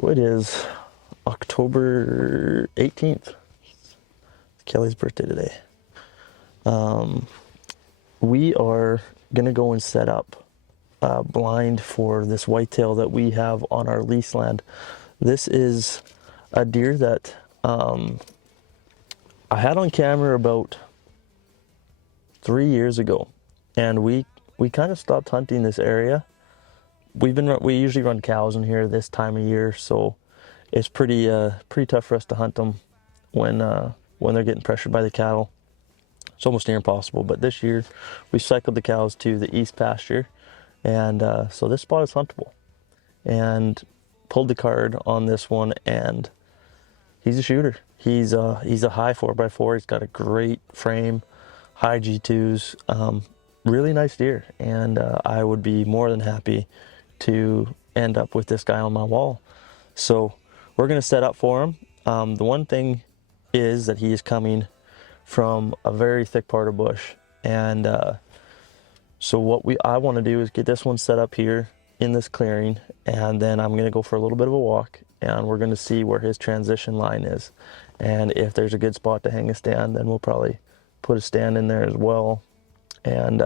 So it is October 18th. It's Kelly's birthday today. We are gonna go and set up a blind for this whitetail that we have on our lease land. This is a deer that I had on camera about 3 years ago, and we kind of stopped hunting this area. We usually run cows in here this time of year, so it's pretty tough for us to hunt them when they're getting pressured by the cattle. It's almost near impossible. But this year we cycled the cows to the east pasture, and so this spot is huntable. And pulled the card on this one, and he's a shooter. He's a high 4x4. He's got a great frame, high G2s, really nice deer, and I would be more than happy to end up with this guy on my wall. So we're gonna set up for him. The one thing is that he is coming from a very thick part of bush, and so what I want to do is get this one set up here in this clearing, and then I'm gonna go for a little bit of a walk, and we're gonna see where his transition line is, and if there's a good spot to hang a stand, then we'll probably put a stand in there as well, and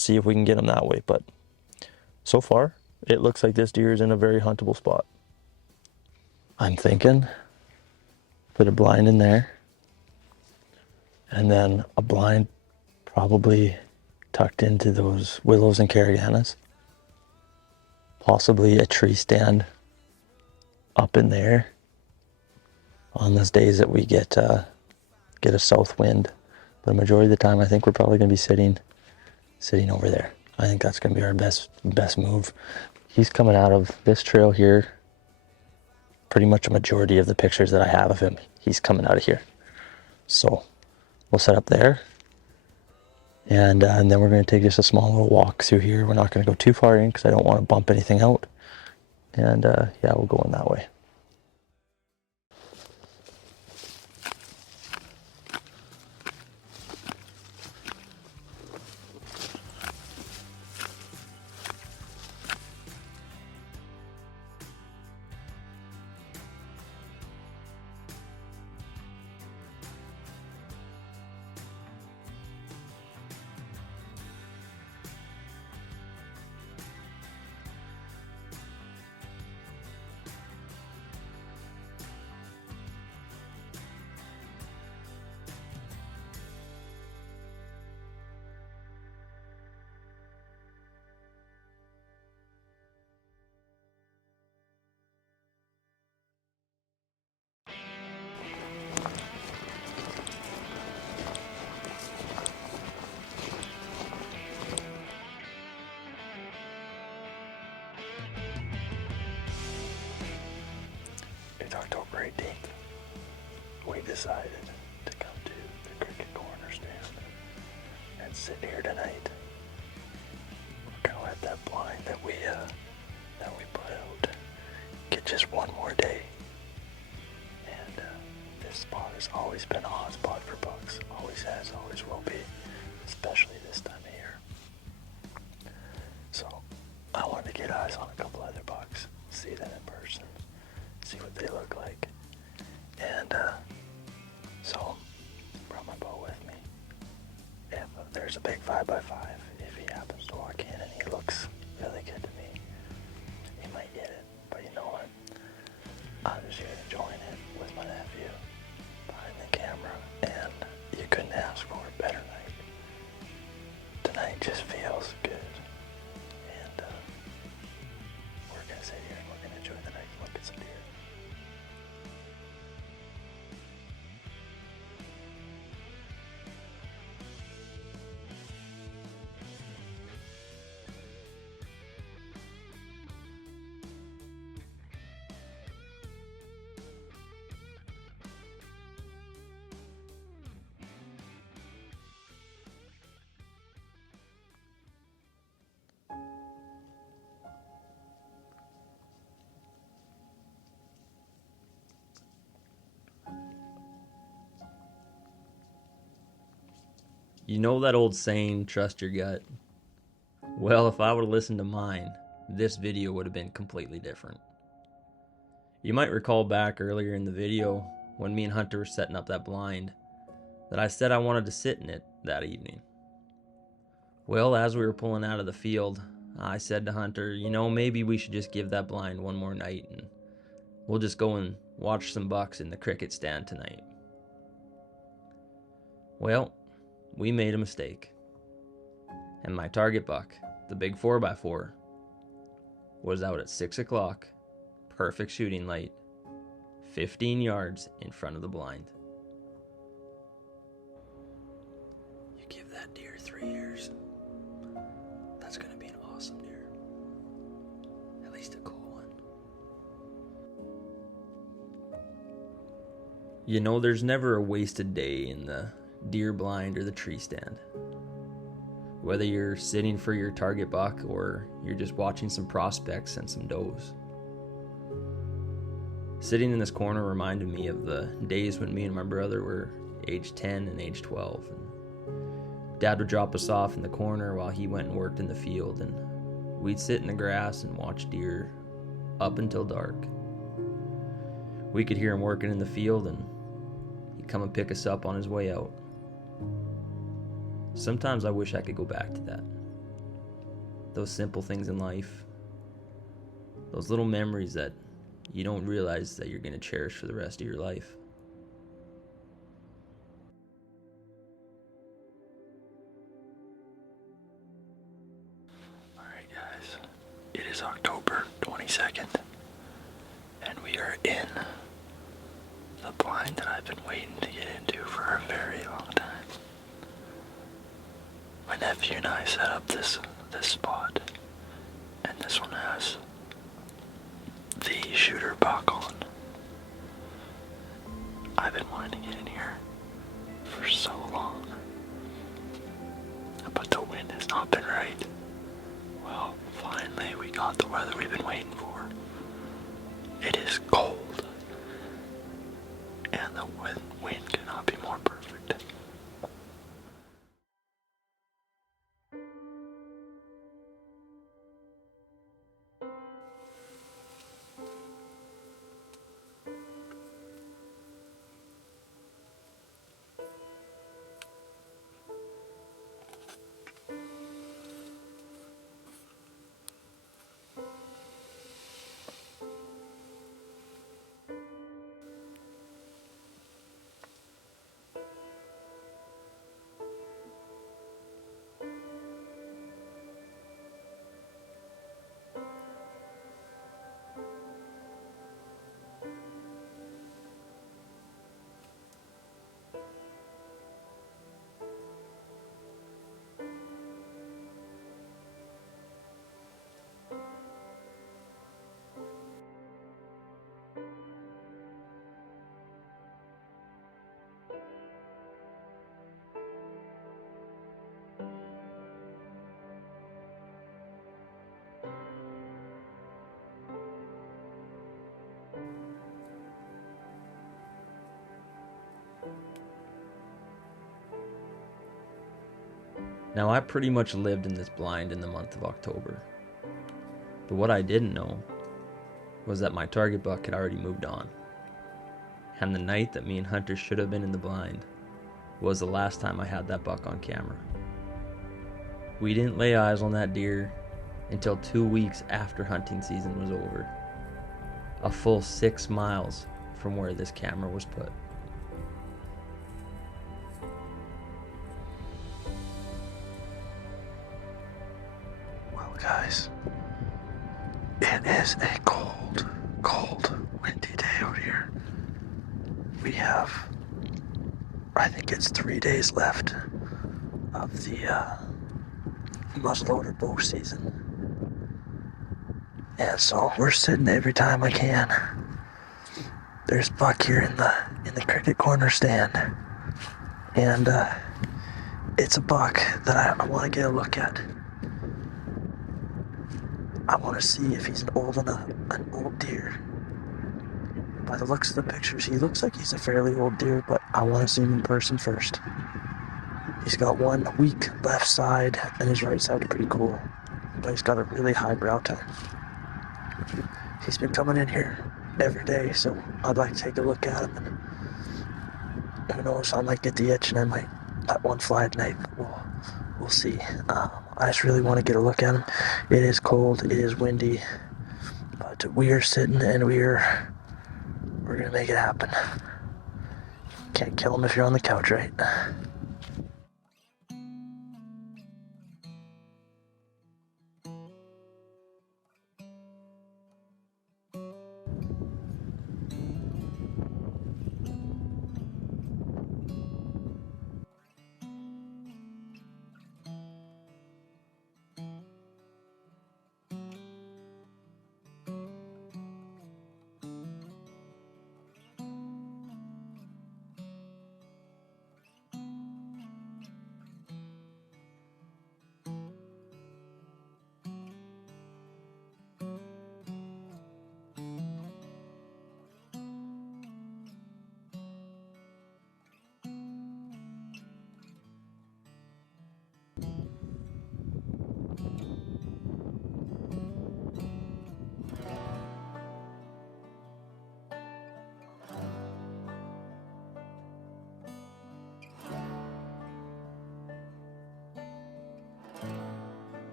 see if we can get him that way. But so far it looks like this deer is in a very huntable spot. I'm thinking put a blind in there, and then a blind probably tucked into those willows and carrianas, possibly a tree stand up in there on those days that we get a south wind. But the majority of the time I think we're probably going to be sitting over there. I think that's going to be our best move. He's coming out of this trail here. Pretty much a majority of the pictures that I have of him, he's coming out of here. So we'll set up there, and then we're going to take just a small little walk through here. We're not going to go too far in because I don't want to bump anything out. And yeah, we'll go in that way. It's October 18th. We decided to come to the Cricket Corner stand and sit here tonight. We're gonna let that blind that we put out get just one more day. And this spot has always been a hot spot for bucks. Always has, always will be, especially this time of year. So I wanted to get eyes on a couple other bucks, see them in person, see what they look like. And so brought my bow with me. If there's a big 5x5, if he happens to walk in and he looks really good to me, he might get it. But you know what? I'm just here enjoying it with my nephew behind the camera, and you couldn't ask for a better night. Tonight just feels good. And we're gonna sit here and we're gonna enjoy the night and look at some deer. You know that old saying, trust your gut? Well, if I would have listened to mine, this video would have been completely different. You might recall back earlier in the video when me and Hunter were setting up that blind that I said I wanted to sit in it that evening. Well, as we were pulling out of the field, I said to Hunter, maybe we should just give that blind one more night and we'll just go and watch some bucks in the cricket stand tonight. Well, we made a mistake. And my target buck, the big 4x4, was out at 6 o'clock, perfect shooting light, 15 yards in front of the blind. You give that deer 3 years, that's going to be an awesome deer. At least a cool one. There's never a wasted day in the deer blind or the tree stand. Whether you're sitting for your target buck or you're just watching some prospects and some does. Sitting in this corner reminded me of the days when me and my brother were age 10 and age 12. And Dad would drop us off in the corner while he went and worked in the field, and we'd sit in the grass and watch deer up until dark. We could hear him working in the field, and he'd come and pick us up on his way out. Sometimes I wish I could go back to that. Those simple things in life. Those little memories that you don't realize that you're going to cherish for the rest of your life. Alright guys, it is October 22nd, and we are in the blind that I've been waiting to get into for a very long time. My nephew and I set up this spot, and this one has the shooter buck on. I've been wanting to get in here for so long, but the wind has not been right. Well, finally we got the weather we've been waiting for. It is cold, and the wind could not be more perfect. Now, I pretty much lived in this blind in the month of October. But what I didn't know was that my target buck had already moved on. And the night that me and Hunter should have been in the blind was the last time I had that buck on camera. We didn't lay eyes on that deer until 2 weeks after hunting season was over. A full 6 miles from where this camera was put. Well, guys, it is a cold, windy day out here. We have, I think it's 3 days left of the muzzleloader bow season. And so we're sitting every time I can. There's buck here in the cricket corner stand. And it's a buck that I want to get a look at. I want to see if he's an old deer. By the looks of the pictures, he looks like he's a fairly old deer, but I want to see him in person first. He's got one weak left side, and his right side is pretty cool. But he's got a really high brow tine. He's been coming in here every day, so I'd like to take a look at them. And who knows, I might get the itch and I might let one fly at night. We'll see. I just really want to get a look at them. It is cold, it is windy, but we are sitting and we're gonna make it happen. Can't kill them if you're on the couch, right?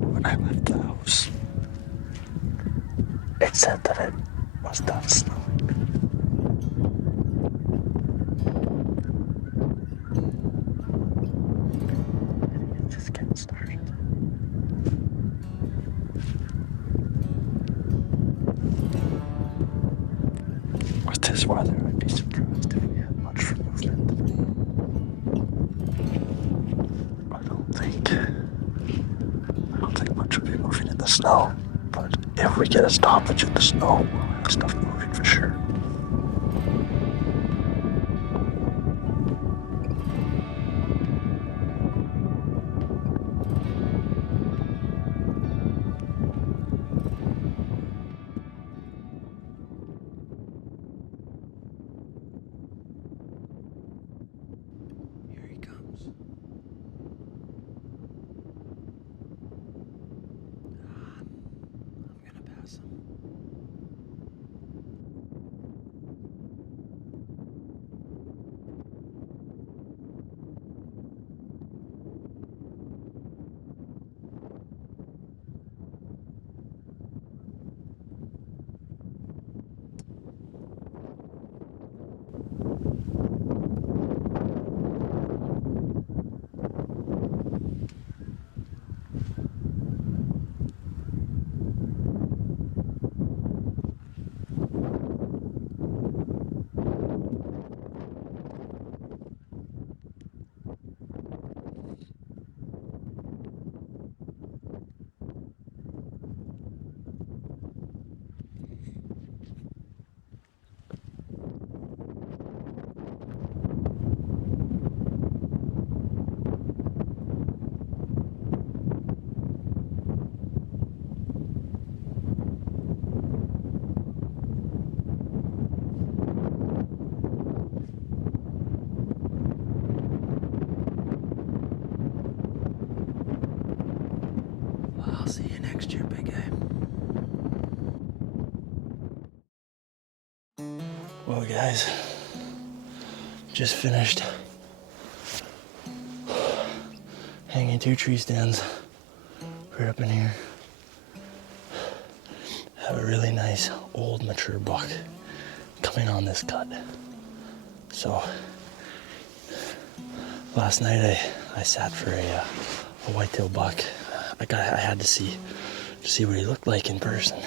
When I left the house, it said that it was done snowing. It's just getting started. With this weather, I'd be surprised if we had much movement. I don't think much will be moving in the snow. But if we get a stoppage in the snow, we'll have stuff moving for sure. Here he comes. I'm gonna pass him. Well, I'll see you next year, big guy. Well, guys, just finished hanging 2 tree stands right up in here. Have a really nice old mature buck coming on this cut. So last night I sat for a whitetail buck. I had to see what he looked like in person,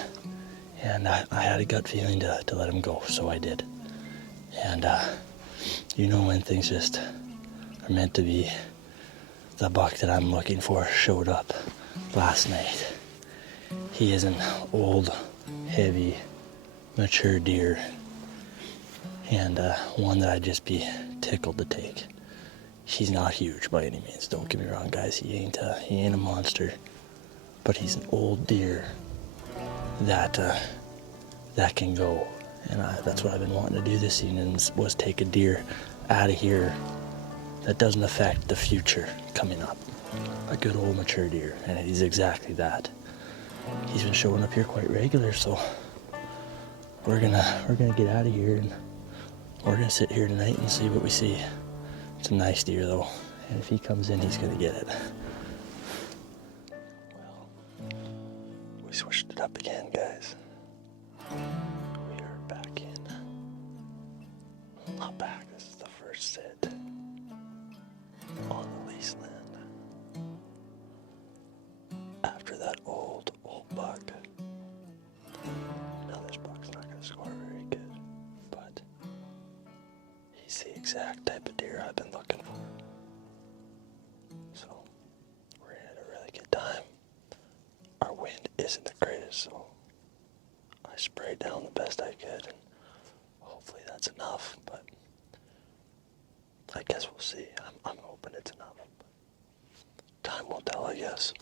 and I had a gut feeling to let him go, so I did. And when things just are meant to be, the buck that I'm looking for showed up last night. He is an old, heavy, mature deer, and one that I'd just be tickled to take. He's not huge by any means, don't get me wrong, guys. He ain't a monster, but he's an old deer that can go. And that's what I've been wanting to do this evening, was take a deer out of here that doesn't affect the future coming up. A good old mature deer, and he's exactly that. He's been showing up here quite regular, so we're gonna get out of here, and we're gonna sit here tonight and see what we see. It's a nice deer though, and if he comes in, he's gonna get it. Well, we switched it up again, guys. We are back in. Not back, this is the first sit on the lease land. After that old buck. Now this buck's not gonna score very good, but he's the exact type of deer I've been looking for. So we're gonna have a really good time. Our wind isn't the greatest, so I sprayed down the best I could, and hopefully that's enough, but I guess we'll see. I'm hoping it's enough. Time will tell, I guess.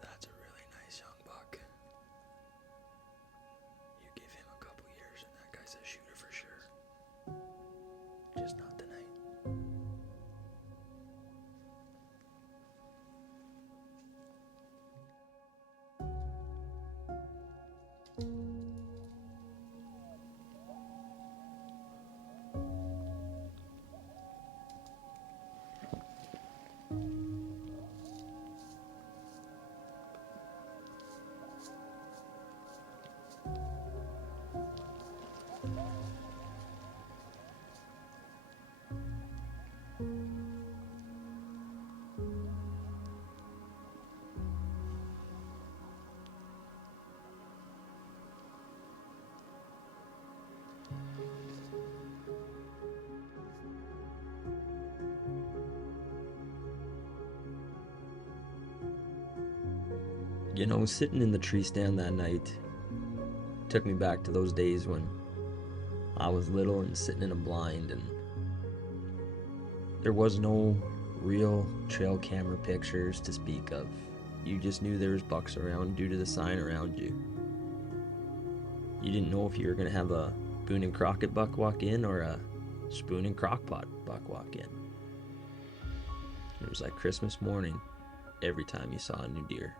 That's a really nice young buck. You give him a couple years and that guy's a shooter for sure. Just not tonight. You know, sitting in the tree stand that night took me back to those days when I was little and sitting in a blind, and there was no real trail camera pictures to speak of. You just knew there was bucks around due to the sign around you. You didn't know if you were going to have a Boone and Crockett buck walk in or a Spoon and Crockpot buck walk in. It was like Christmas morning every time you saw a new deer.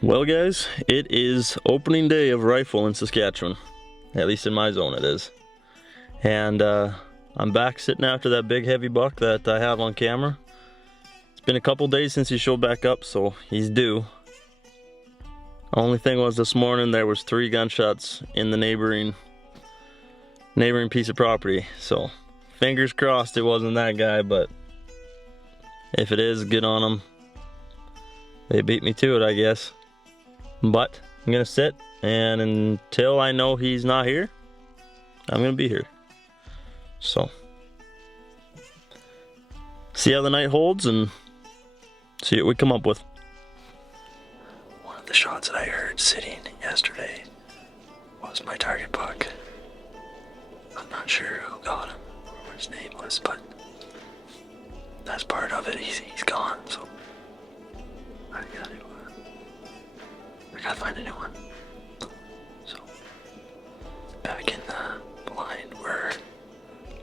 Well guys, it is opening day of rifle in Saskatchewan. At least in my zone it is. And I'm back sitting after that big heavy buck that I have on camera. It's been a couple days since he showed back up, so he's due. Only thing was this morning there was 3 gunshots in the neighboring piece of property. So fingers crossed it wasn't that guy, but if it is, good on them. They beat me to it, I guess. But I'm gonna sit, and until I know he's not here, I'm gonna be here. So see how the night holds and see what we come up with. One of the shots that I heard sitting yesterday was my target buck. I'm not sure who got him or what his name was, but that's part of it. He's gone, so I gotta find a new one. So back in the blind where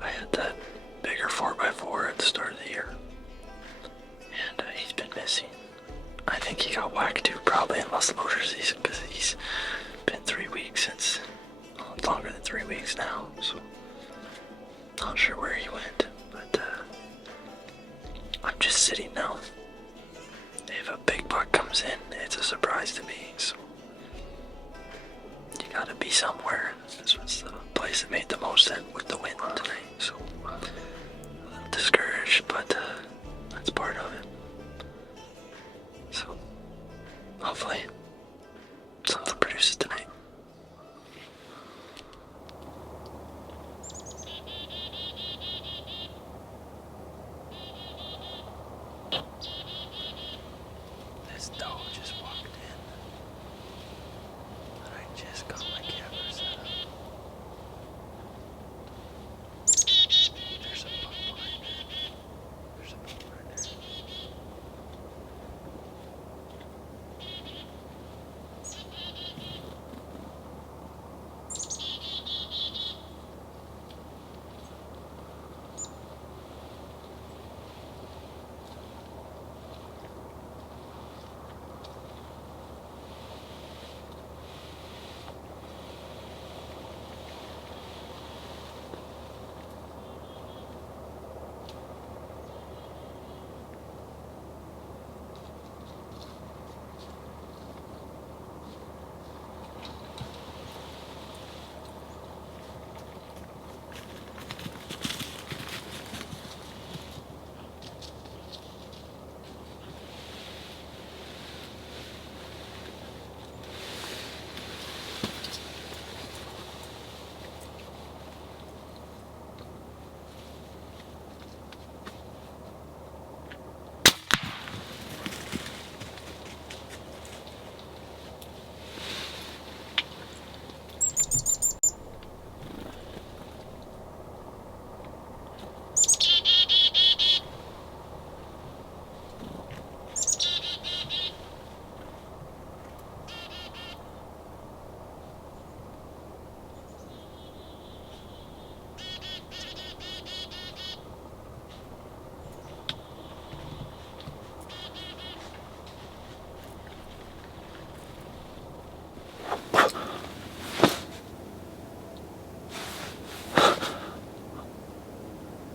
I had that bigger 4x4 at the start of the year, and he's been missing. I think he got whacked too, probably in muscle motor season, because he's been 3 weeks since, well, longer than 3 weeks now, so not sure where he went, but I'm just sitting now. If a big buck comes in, it's a surprise to me, so you gotta be somewhere. This was the place that made the most sense with the wind tonight, so a little discouraged, but that's part of it. So hopefully something produces tonight. This dog just walked in, and I just got my camera set up. There's a buck behind her. There's a buck behind her.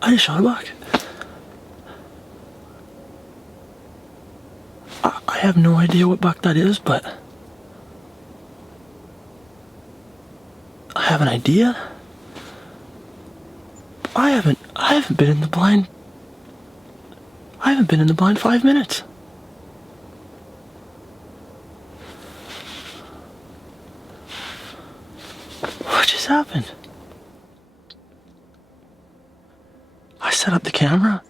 I just shot a buck. I have no idea what buck that is, but I have an idea. I haven't been in the blind. I haven't been in the blind 5 minutes. What just happened? I set up the camera,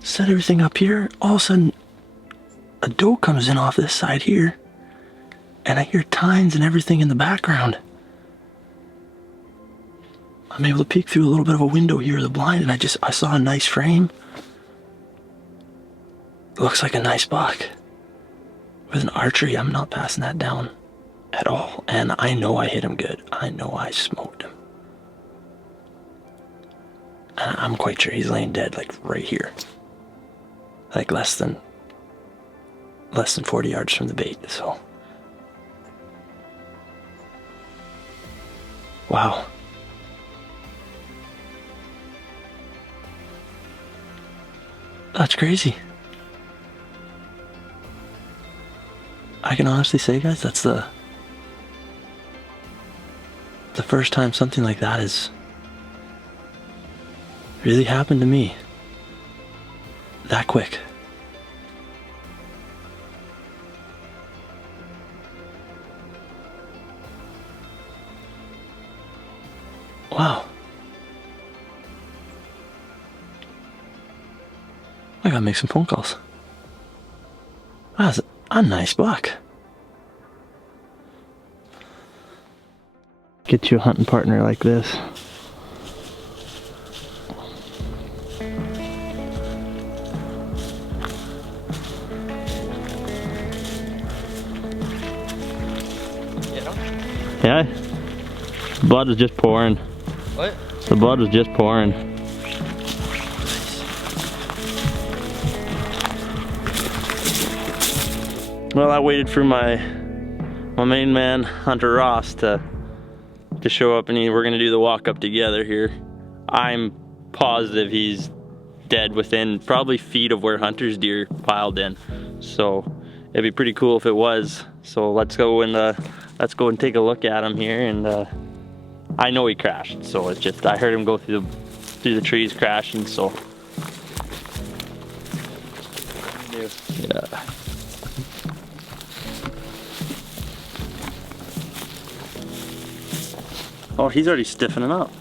set everything up here. All of a sudden, a doe comes in off this side here, and I hear tines and everything in the background. I'm able to peek through a little bit of a window here of the blind, and I saw a nice frame. Looks like a nice buck. With an archery, I'm not passing that down at all. And I know I hit him good. I know I smoked him. And I'm quite sure he's laying dead, like right here. Like less than 40 yards from the bait, so. Wow. That's crazy. I can honestly say, guys, that's the first time something like that has really happened to me. That quick. Wow. I gotta make some phone calls. That's a nice buck. Get you a hunting partner like this. Yeah. The blood was just pouring. What? The blood was just pouring. Well, I waited for my main man, Hunter Ross, to show up, and we're gonna do the walk up together here. I'm positive he's dead within probably feet of where Hunter's deer piled in. So it'd be pretty cool if it was. So let's go and take a look at him here. And I know he crashed, so it's just I heard him go through the trees crashing. So yeah. Oh, he's already stiffening up.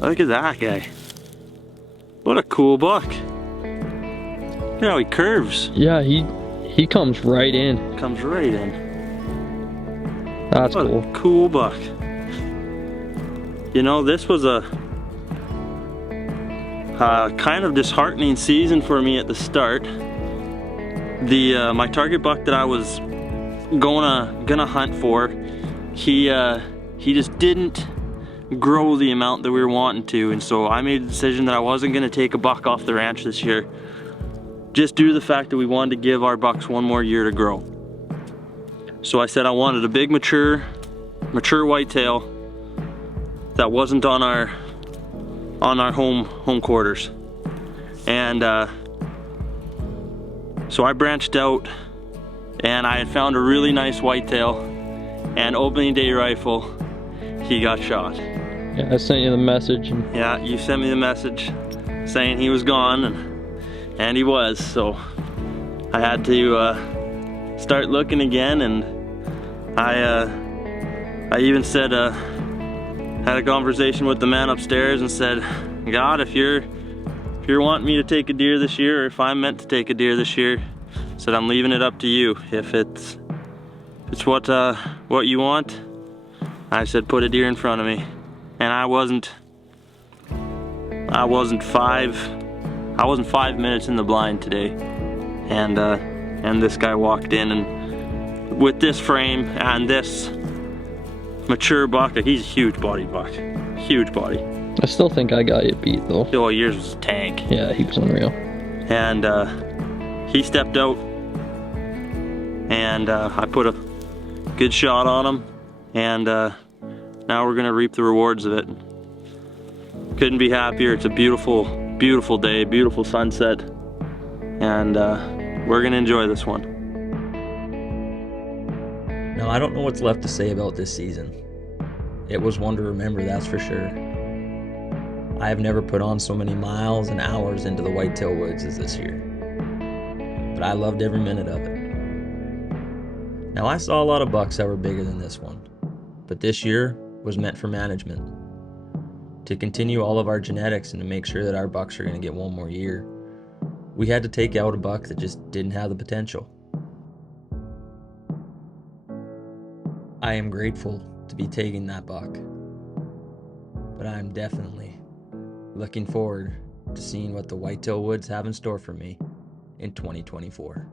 Look at that guy. What a cool buck. Look how he curves. Yeah, he comes right in. Comes right in. That's what cool. A cool buck. You know, this was a kind of disheartening season for me at the start. My target buck that I was gonna hunt for, he just didn't grow the amount that we were wanting to, and so I made the decision that I wasn't gonna take a buck off the ranch this year, just due to the fact that we wanted to give our bucks one more year to grow. So I said I wanted a big mature whitetail that wasn't on our home quarters. And so I branched out, and I had found a really nice whitetail, and opening day rifle, he got shot. Yeah, I sent you the message. Yeah, you sent me the message saying he was gone, and he was. So I had to start looking again, and I even said, had a conversation with the man upstairs and said, God, if you're wanting me to take a deer this year, or if I'm meant to take a deer this year, said I'm leaving it up to you. If it's what you want, I said put a deer in front of me. And I wasn't 5 minutes in the blind today, and this guy walked in, and with this frame and this mature buck, he's a huge body buck, huge body. I still think I got you beat though. Oh, yours was a tank. Yeah, he was unreal. And he stepped out, and I put a good shot on him, and now we're gonna reap the rewards of it. Couldn't be happier. It's a beautiful, beautiful day, beautiful sunset, and we're gonna enjoy this one. Now, I don't know what's left to say about this season. It was one to remember, that's for sure. I have never put on so many miles and hours into the whitetail woods as this year, but I loved every minute of it. Now, I saw a lot of bucks that were bigger than this one, but this year was meant for management. To continue all of our genetics and to make sure that our bucks are going to get one more year, we had to take out a buck that just didn't have the potential. I am grateful to be taking that buck. but I'm definitely looking forward to seeing what the Whitetail Woods have in store for me in 2024.